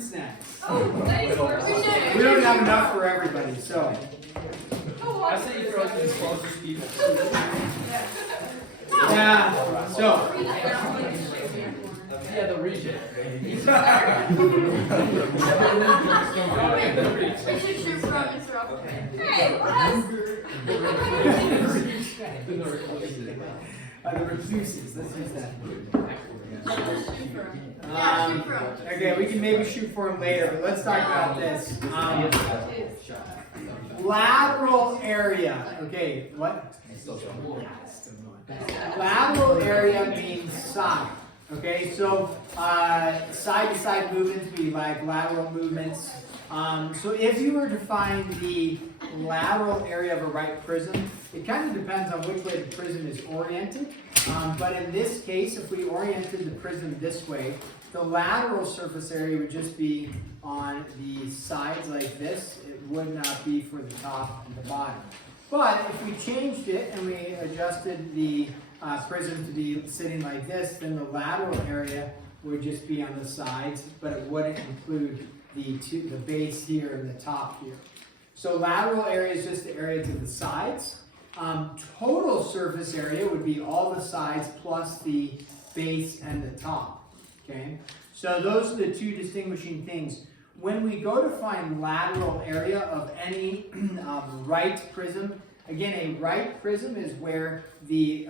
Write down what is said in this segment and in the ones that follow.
fruit snacks. Oh, nice. We don't have enough for everybody, so. I said you throw it to the closest people. Yeah, so. Yeah, the reject. We should shoot from and throw. Hey, The reduces, let's use that. Yeah, shoot from. Okay, we can maybe shoot for him later, but let's talk about this. Lateral area. Okay, what? Lateral area means side. Okay, so side-to-side movements be like lateral movements. So if you were to find the lateral area of a right prism, it kind of depends on which way the prism is oriented. But in this case, if we oriented the prism this way, the lateral surface area would just be on the sides like this. It would not be for the top and the bottom. But if we changed it and we adjusted the prism to be sitting like this, then the lateral area would just be on the sides, but it wouldn't include the base here and the top here. So lateral area is just the area to the sides. Total surface area would be all the sides plus the base and the top. Okay, so those are the two distinguishing things. When we go to find lateral area of any right prism, again, a right prism is where the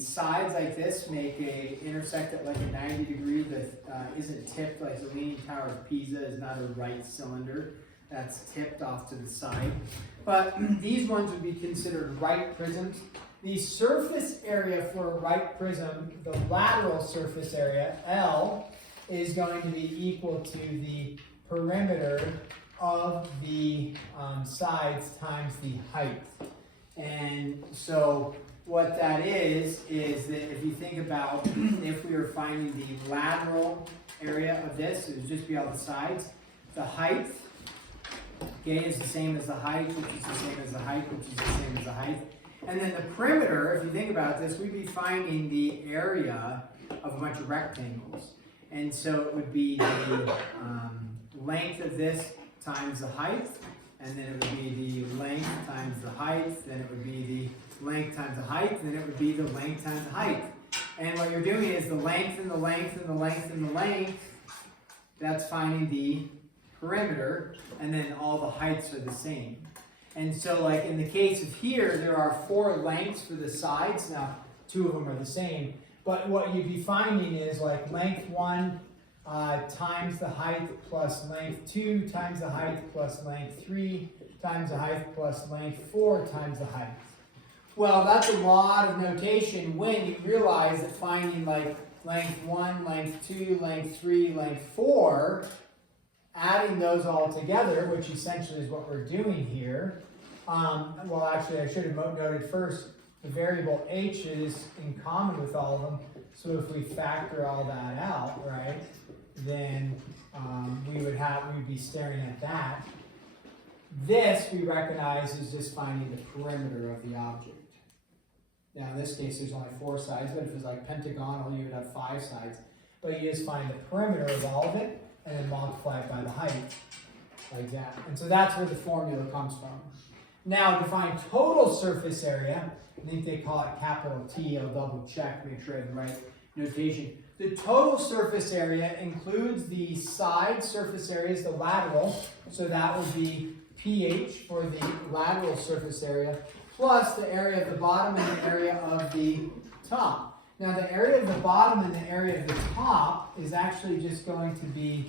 sides like this intersect at like a 90 degree that isn't tipped, like the Leaning Tower of Pisa is not a right cylinder. That's tipped off to the side. But these ones would be considered right prisms. The surface area for a right prism, the lateral surface area, L, is going to be equal to the perimeter of the sides times the height. And so what that is that if you think about if we were finding the lateral area of this, it would just be all the sides. The height, okay, is the same as the height, which is the same as the height, which is the same as the height. And then the perimeter, if you think about this, we'd be finding the area of a bunch of rectangles. And so it would be the length of this times the height, and then it would be the length times the height, then it would be the length times the height, and then it would be the length times the height. And what you're doing is the length and the length and the length and the length, that's finding the perimeter, and then all the heights are the same. And so like in the case of here, there are 4 lengths for the sides. Now, 2 of them are the same. But what you'd be finding is like length 1 times the height plus length 2 times the height plus length 3 times the height plus length 4 times the height. Well, that's a lot of notation when you realize that finding like length 1, length 2, length 3, length 4, adding those all together, which essentially is what we're doing here. Well, actually, I should have noted first, the variable h is in common with all of them. So if we factor all that out, right, then we'd be staring at that. This we recognize is just finding the perimeter of the object. Now, in this case, there's only 4 sides, but if it was like pentagonal, you would have 5 sides. But you just find the perimeter of all of it, and then multiply it by the height, like that. And so that's where the formula comes from. Now, to find total surface area, I think they call it capital T, I'll double check, make sure I have the right notation. The total surface area includes the side surface areas, the lateral, so that would be pH for the lateral surface area, plus the area of the bottom and the area of the top. Now the area of the bottom and the area of the top is actually just going to be,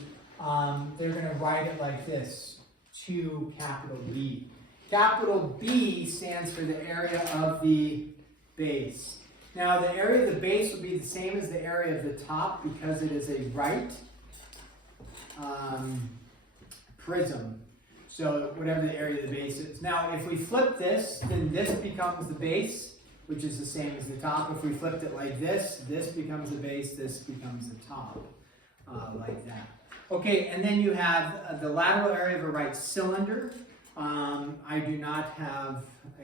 they're going to write it like this, 2 capital B. Capital B stands for the area of the base. Now the area of the base will be the same as the area of the top because it is a right prism. So whatever the area of the base is. Now if we flip this, then this becomes the base, which is the same as the top. If we flipped it like this, this becomes the base, this becomes the top, like that. Okay, and then you have the lateral area of a right cylinder. I do not have, I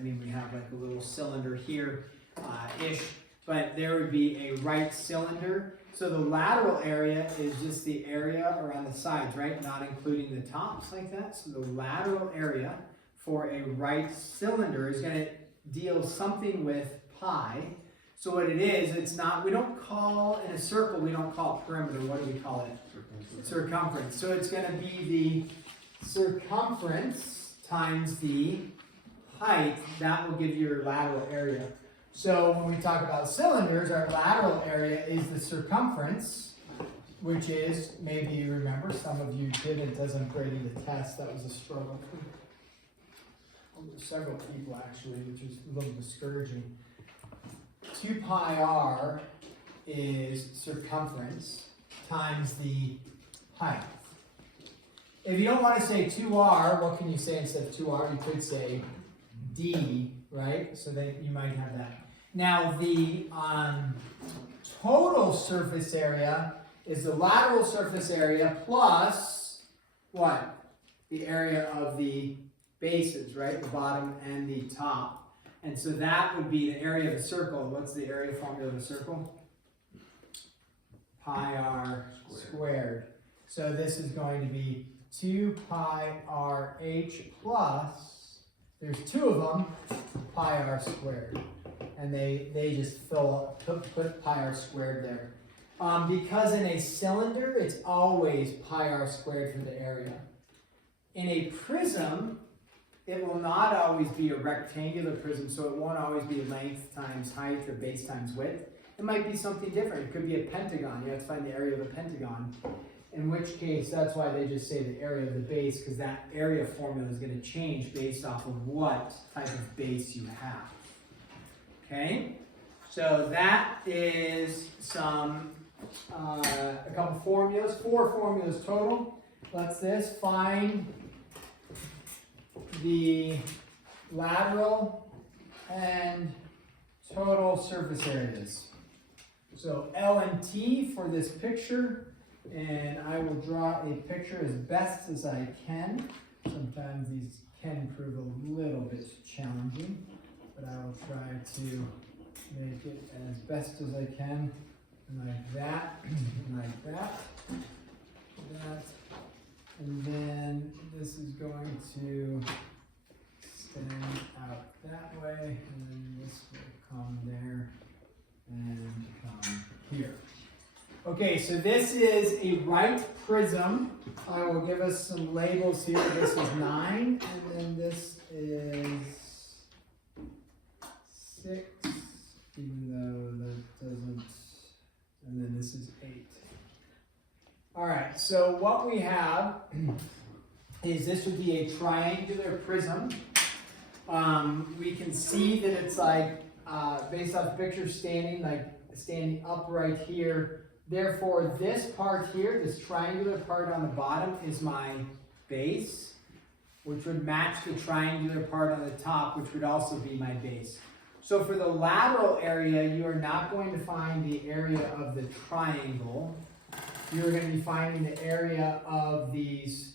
mean we have like a little cylinder here, ish, but there would be a right cylinder, So the lateral area is just the area around the sides, right? Not including the tops like that. So the lateral area for a right cylinder is going to deal something with pi. So what it is, it's not, we don't call, in a circle, we don't call it perimeter. What do we call it? Circumference. So it's going to be the circumference times the height. That will give you your lateral area. So when we talk about cylinders, our lateral area is the circumference, which is, maybe you remember, some of you didn't as I'm grading the test, that was a struggle for several people actually, which is a little discouraging. 2 pi r is circumference times the height. If you don't want to say 2r, what can you say instead of 2r? You could say d, right? So that you might have that. Now the total surface area is the lateral surface area plus what? The area of the bases, right? The bottom and the top. And so that would be the area of a circle. What's the area formula of a circle? Pi r squared. So this is going to be 2 pi r h plus, there's 2 of them, pi r squared. And they just put pi r squared there. Because in a cylinder, it's always pi r squared for the area. In a prism, it will not always be a rectangular prism, so it won't always be length times height or base times width. It might be something different. It could be a pentagon. You have to find the area of a pentagon. In which case, that's why they just say the area of the base, because that area formula is going to change based off of what type of base you have. Okay? So that is some, a couple formulas, 4 formulas total. Let's this, find the lateral and total surface areas. So L and T for this picture, and I will draw a picture as best as I can. Sometimes these can prove a little bit challenging, but I will try to make it as best as I can, like that, like that, that. And then this is going to extend out that way, and then this will come there and come here. Okay, so this is a right prism. I will give us some labels here. This is 9, and then this is 6, even though that doesn't, and then this is 8. All right, so what we have is this would be a triangular prism. We can see that it's like, based off the picture, standing upright here. Therefore, this part here, this triangular part on the bottom is my base, which would match the triangular part on the top, which would also be my base. So for the lateral area, you are not going to find the area of the triangle. You're going to be finding the area of these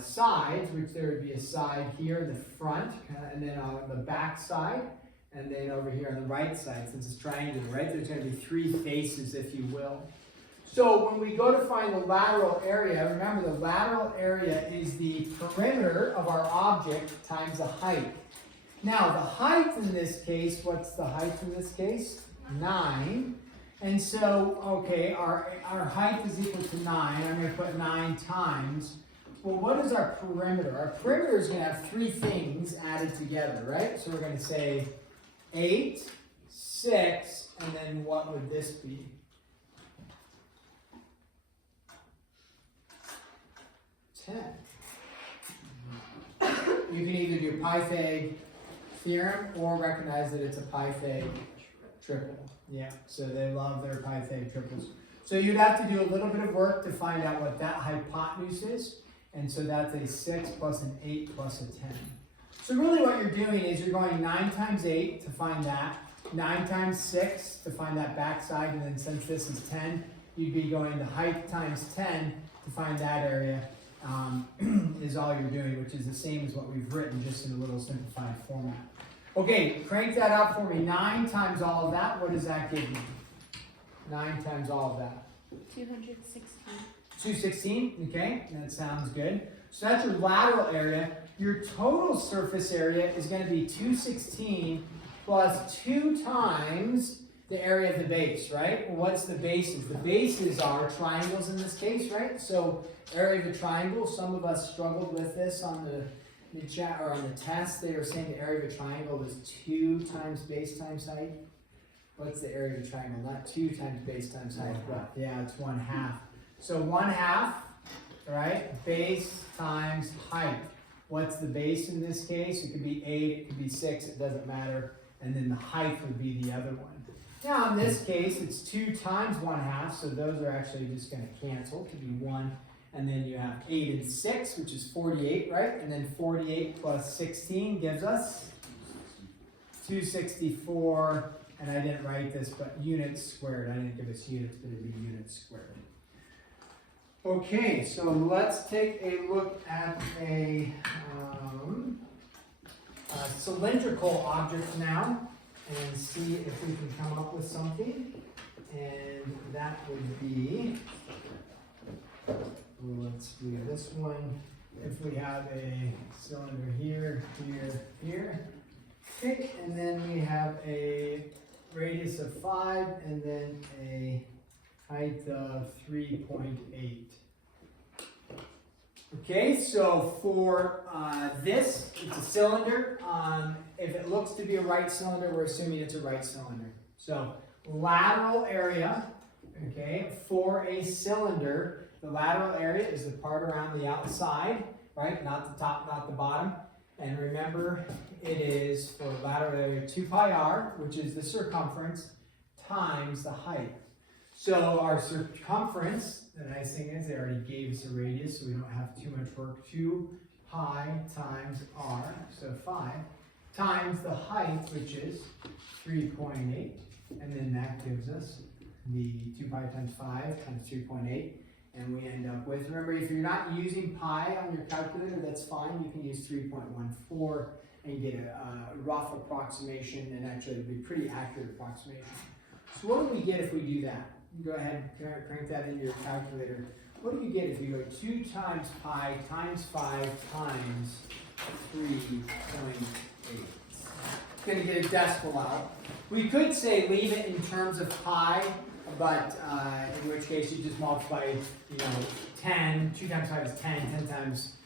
sides, which there would be a side here in the front, and then on the back side, and then over here on the right side, since it's triangular, right? There's going to be 3 faces, if you will. So when we go to find the lateral area, remember the lateral area is the perimeter of our object times the height. Now the height in this case, what's the height in this case? 9. And so, okay, our height is equal to 9. I'm going to put 9 times. Well, what is our perimeter? Our perimeter is going to have 3 things added together, right? So we're going to say 8, 6, and then what would this be? 10. You can either do Pythag theorem or recognize that it's a Pythag triple. Yeah, so they love their Pythag triples. So you'd have to do a little bit of work to find out what that hypotenuse is. And so that's a 6 plus an 8 plus a 10. So really what you're doing is you're going 9 times 8 to find that, 9 times 6 to find that backside, and then since this is 10, you'd be going the height times 10 to find that area, is all you're doing, which is the same as what we've written, just in a little simplified format. Okay, crank that up for me. 9 times all of that, what does that give me? 9 times all of that. 216. 216, okay, that sounds good. So that's your lateral area. Your total surface area is going to be 216 plus 2 times the area of the base, right? Well, what's the bases? The bases are triangles in this case, right? So area of a triangle, some of us struggled with this on the chat or on the test. They were saying the area of a triangle is 2 times base times height. What's the area of a triangle? Not 2 times base times height, but yeah, it's 1/2. So 1/2, right? Base times height. What's the base in this case? It could be 8, it could be 6, it doesn't matter. And then the height would be the other one. Now in this case, it's 2 times 1/2, so those are actually just going to cancel to be 1. And then you have 8 and 6, which is 48, right? And then 48 plus 16 gives us 264. And I didn't write this, but units squared. I didn't give us units, but it'd be units squared. Okay, so let's take a look at a cylindrical object now and see if we can come up with something. And that would be, let's do this one. If we have a cylinder here, here, here. Okay, and then we have a radius of 5 and then a height of 3.8. Okay, so for this, it's a cylinder. If it looks to be a right cylinder, we're assuming it's a right cylinder. So lateral area, okay, for a cylinder, the lateral area is the part around the outside, right? Not the top, not the bottom. And remember, it is for lateral area 2 pi r, which is the circumference, times the height. So our circumference, the nice thing is they already gave us a radius, so we don't have too much work. 2 pi times r, so 5, times the height, which is 3.8. And then that gives us the 2 pi times 5 times 3.8. And we end up with, remember, if you're not using pi on your calculator, that's fine. You can use 3.14 and get a rough approximation, and actually it'll be a pretty accurate approximation. So what do we get if we do that? Go ahead and crank that into your calculator. What do you get if you go 2 times pi times 5 times 3.8? It's going to get a decimal out. We could say leave it in terms of pi, but in which case you just multiply, 10, 2 times 5 is 10, 10 times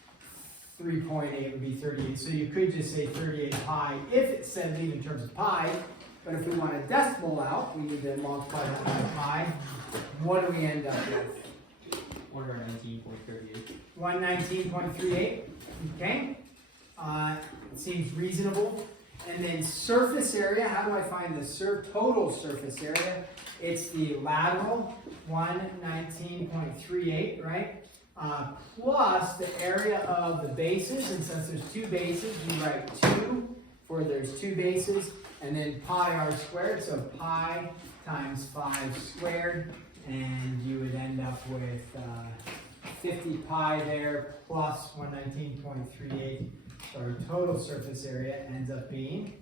3.8 would be 38. So you could just say 38 pi if it said leave in terms of pi, but if we want a decimal out, we need to multiply that by pi. What do we end up with? 119.38. 119.38, okay. It seems reasonable. And then surface area, how do I find the total surface area? It's the lateral, 119.38, right? Plus the area of the bases, and since there's 2 bases, you write 2 for there's 2 bases, and then pi r squared, so pi times 5 squared, and you would end up with 50 pi there plus 119.38. So our total surface area ends up being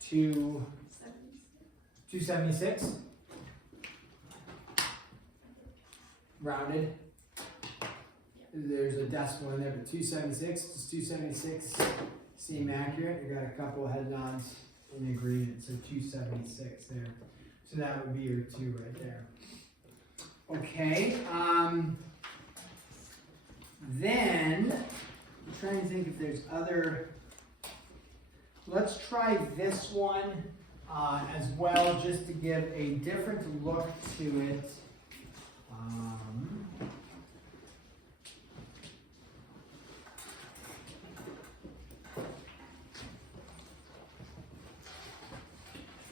276, rounded. There's a decimal in there, but 276, does 276 seem accurate? You got a couple of head nods in agreement, so 276 there. So that would be your 2 right there. Okay, then I'm trying to think if there's other. Let's try this one as well, just to give a different look to it.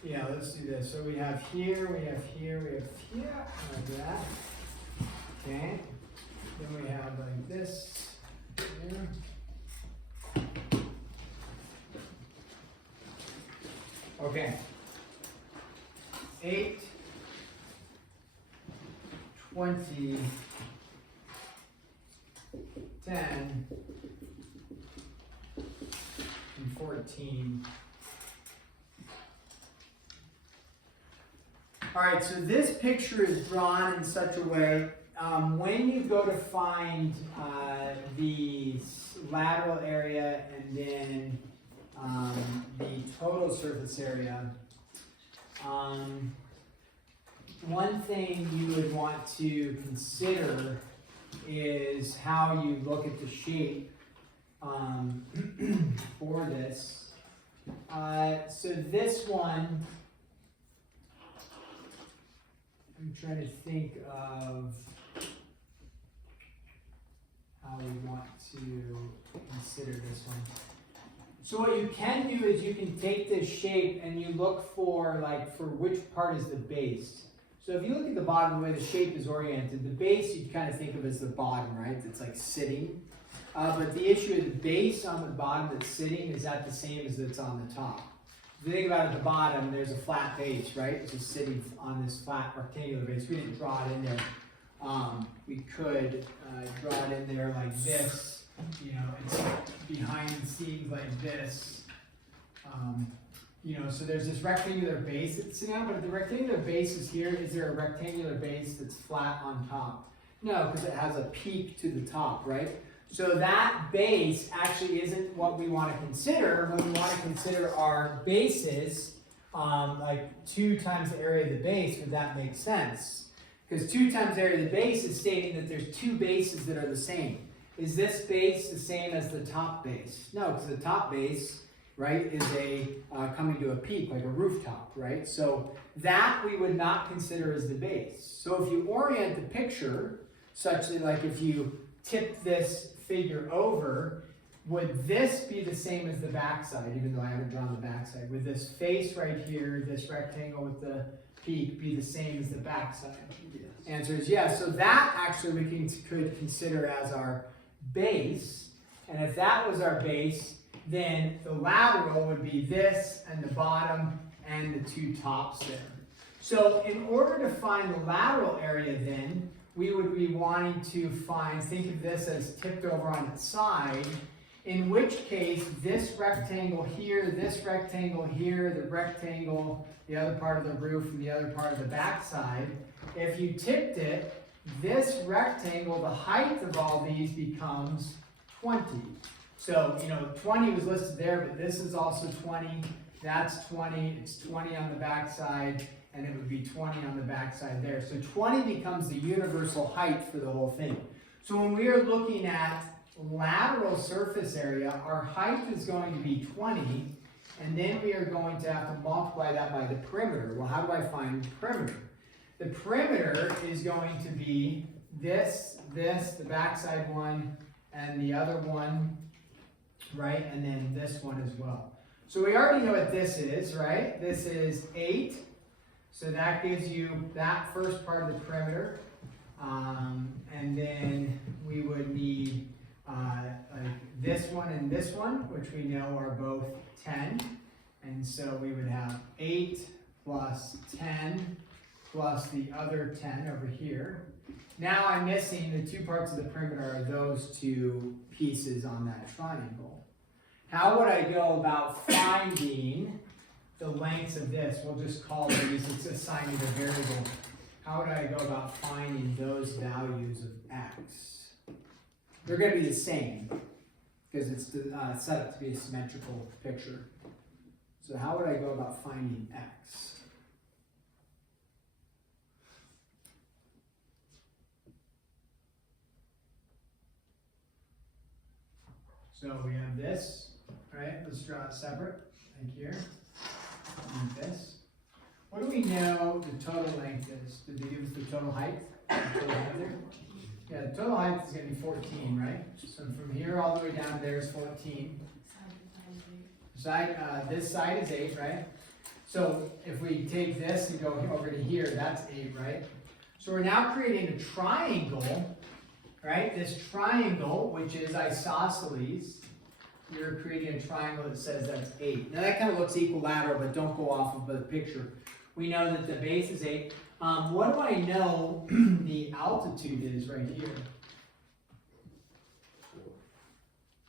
Yeah, let's do this. So we have here, we have here, we have here, like that. Okay. Then we have like this here. Okay. 8, 20, 10, and 14. All right, so this picture is drawn in such a way, when you go to find the lateral area and then the total surface area, one thing you would want to consider is how you look at the shape for this. So this one, I'm trying to think of how we want to consider this one. So what you can do is you can take this shape and you look for for which part is the base. So if you look at the bottom, the way the shape is oriented, the base you'd kind of think of as the bottom, right? It's like sitting. But the issue is the base on the bottom that's sitting is that the same as that's on the top. If you think about it, at the bottom, there's a flat base, right? It's just sitting on this flat rectangular base. We didn't draw it in there. We could draw it in there like this. You know, it's behind the scenes like this. You know, so there's this rectangular base that's sitting on, but if the rectangular base is here, is there a rectangular base that's flat on top? No, because it has a peak to the top, right? So that base actually isn't what we want to consider. When we want to consider our bases, like 2 times the area of the base, would that make sense? Because 2 times the area of the base is stating that there's 2 bases that are the same. Is this base the same as the top base? No, because the top base, right, is coming to a peak, like a rooftop, right? So that we would not consider as the base. So if you orient the picture such that, like, if you tip this figure over, would this be the same as the backside, even though I haven't drawn the backside? Would this face right here, this rectangle with the peak, be the same as the backside? Yes. Answer is yes. So that actually we could consider as our base. And if that was our base, then the lateral would be this and the bottom and the 2 tops there. So in order to find the lateral area then, we would be wanting to think of this as tipped over on its side, in which case this rectangle here, the rectangle, the other part of the roof, and the other part of the backside, if you tipped it, this rectangle, the height of all these becomes 20. So, you know, 20 was listed there, but this is also 20, that's 20, it's 20 on the backside, and it would be 20 on the backside there. So 20 becomes the universal height for the whole thing. So when we are looking at lateral surface area, our height is going to be 20, and then we are going to have to multiply that by the perimeter. Well, how do I find the perimeter? The perimeter is going to be this, the backside one, and the other one, right? And then this one as well. So we already know what this is, right? This is 8. So that gives you that first part of the perimeter. And then we would need like this one and this one, which we know are both 10. And so we would have 8 plus 10 plus the other 10 over here. Now I'm missing the 2 parts of the perimeter are those 2 pieces on that triangle. How would I go about finding the lengths of this? We'll just call these, let's assign it a variable. How would I go about finding those values of x? They're going to be the same because it's set up to be a symmetrical picture. So how would I go about finding x? So we have this, right? Let's draw it separate, like here. And this. What do we know the total length is? Did they give us the total height? The total height there? Yeah, the total height is going to be 14, right? So from here all the way down there is 14. This side is 8, right? So if we take this and go over to here, that's 8, right? So we're now creating a triangle, right? This triangle, which is isosceles, you're creating a triangle that says that's 8. Now that kind of looks equilateral, but don't go off of the picture. We know that the base is 8. What do I know the altitude is right here?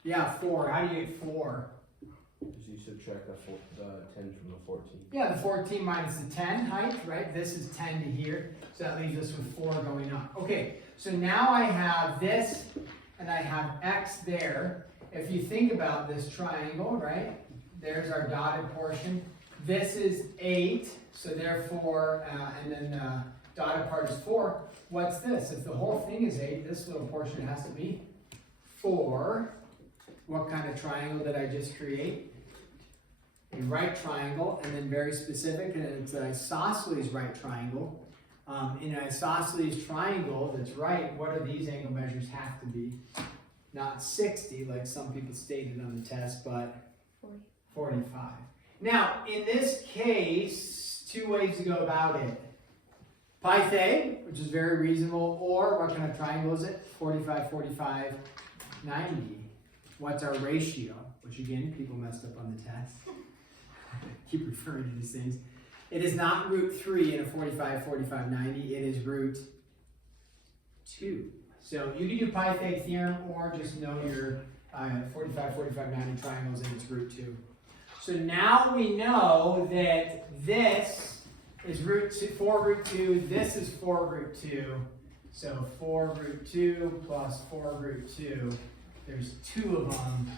Yeah, 4. How do you get 4? Because you subtract the 10 from the 14. Yeah, the 14 minus the 10 height, right? This is 10 to here, so that leaves us with 4 going up. Okay, so now I have this, and I have x there. If you think about this triangle, right? There's our dotted portion. This is 8, so therefore, and then the dotted part is 4. What's this? If the whole thing is 8, this little portion has to be 4. What kind of triangle did I just create? A right triangle, and then very specific, and it's an isosceles right triangle. In an isosceles triangle that's right, what do these angle measures have to be? Not 60, like some people stated on the test, but 45. Now, in this case, 2 ways to go about it. Pythag, which is very reasonable, or what kind of triangle is it? 45, 45, 90. What's our ratio? Which again, people messed up on the test. Keep referring to these things. It is not root 3 in a 45, 45, 90. It is root 2. So you can do Pythag theorem or just know your 45, 45, 90 triangles and it's root 2. So now we know that this is root 2, 4 root 2. This is 4 root 2. So 4 root 2 plus 4 root 2. There's 2 of them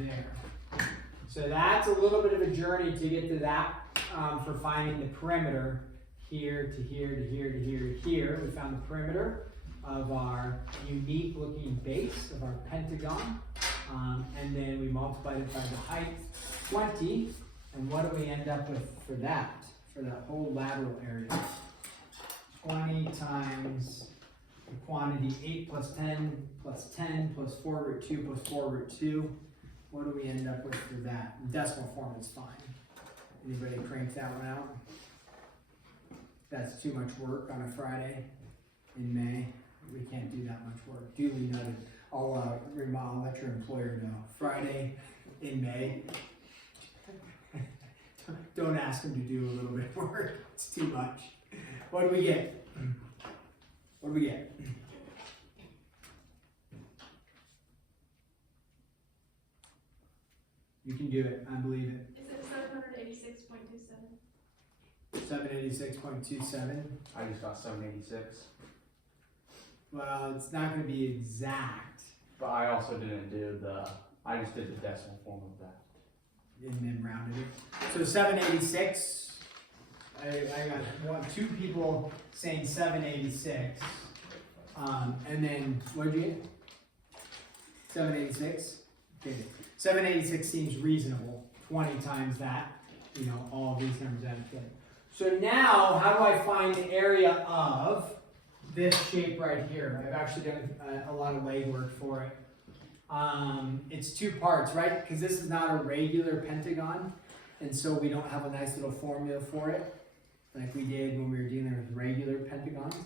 there. So that's a little bit of a journey to get to that for finding the perimeter here to here to here to here to here. We found the perimeter of our unique looking base of our pentagon. And then we multiplied it by the height, 20. And what do we end up with for that whole lateral area? 20 times the quantity 8 plus 10 plus 10 plus 4 root 2 plus 4 root 2. What do we end up with for that? Decimal form is fine. Anybody crank that one out? That's too much work on a Friday in May. We can't do that much work. Duly noted. I'll let your employer know. Friday in May. Don't ask him to do a little bit of work. It's too much. What do we get? What do we get? You can do it. I believe it. Is it 786.27? 786.27. I just got 786. Well, it's not going to be exact. But I also didn't do I just did the decimal form of that. And then rounded it. So 786. I got 2 people saying 786. And then, what did you get? 786? Okay. 786 seems reasonable. 20 times that. You know, all of these numbers added together. So now, how do I find the area of this shape right here? I've actually done a lot of legwork for it. It's 2 parts, right? Because this is not a regular pentagon, and so we don't have a nice little formula for it, like we did when we were dealing with regular pentagons.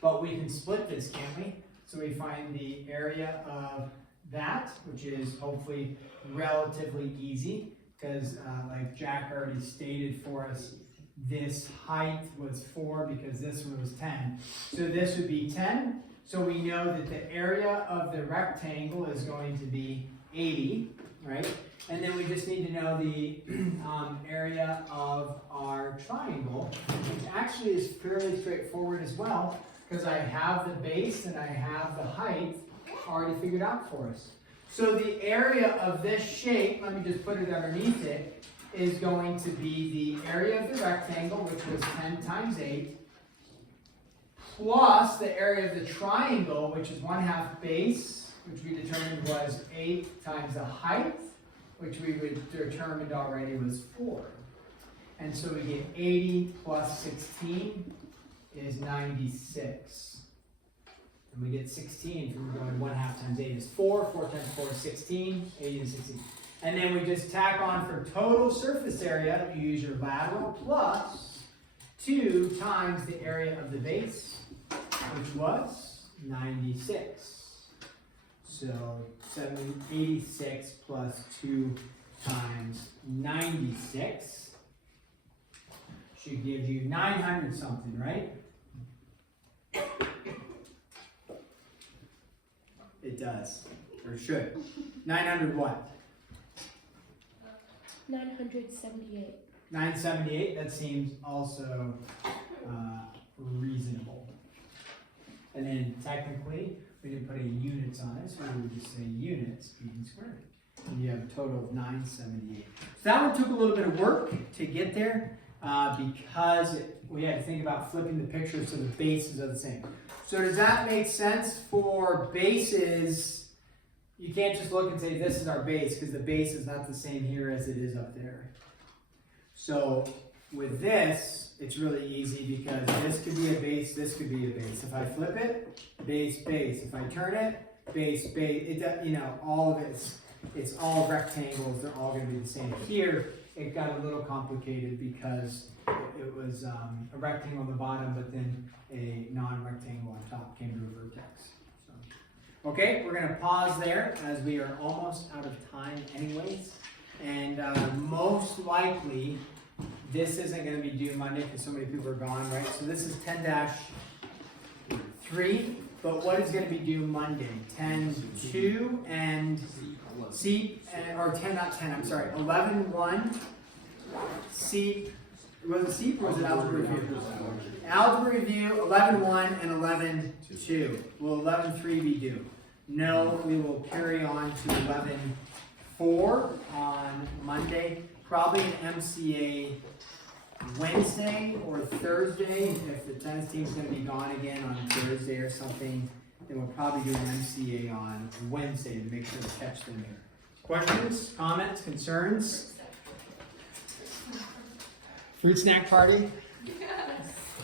But we can split this, can't we? So we find the area of that, which is hopefully relatively easy, because like Jack already stated for us, this height was 4 because this one was 10. So this would be 10. So we know that the area of the rectangle is going to be 80, right? And then we just need to know the area of our triangle, which actually is fairly straightforward as well, because I have the base and I have the height already figured out for us. So the area of this shape, let me just put it underneath it, is going to be the area of the rectangle, which was 10 times 8, plus the area of the triangle, which is 1/2 base, which we determined was 8 times the height, which we determined already was 4. And so we get 80 plus 16 is 96. And we get 16 from going 1/2 times 8 is 4. 4 times 4 is 16. 80 is 16. And then we just tack on for total surface area, you use your lateral plus 2 times the area of the base, which was 96. So 786 plus 2 times 96 should give you 900 something, right? It does, or should. 900 what? 978. 978, that seems also reasonable. And then technically, we didn't put any units on it, so we would just say units being squared. And you have a total of 978. So that one took a little bit of work to get there because we had to think about flipping the picture so the bases are the same. So does that make sense for bases? You can't just look and say this is our base because the base is not the same here as it is up there. So with this, it's really easy because this could be a base, this could be a base. If I flip it, base, base. If I turn it, base, base. It, you know, all of it's all rectangles. They're all going to be the same. Here, it got a little complicated because it was a rectangle on the bottom, but then a non-rectangle on top came to a vertex. So, okay, we're going to pause there as we are almost out of time anyways. And most likely, this isn't going to be due Monday because so many people are gone, right? So this is 10-3, but what is going to be due Monday? 10-2 and SEEP, or 10, not 10, I'm sorry, 11-1, SEEP, was it SEEP or was it algebra review? Algebra review, 11-1 and 11-2. Will 11-3 be due? No, we will carry on to 11-4 on Monday. Probably an MCA Wednesday or Thursday. If the tennis team's going to be gone again on Thursday or something, then we'll probably do an MCA on Wednesday to make sure to catch them here. Questions, comments, concerns? Fruit snack party?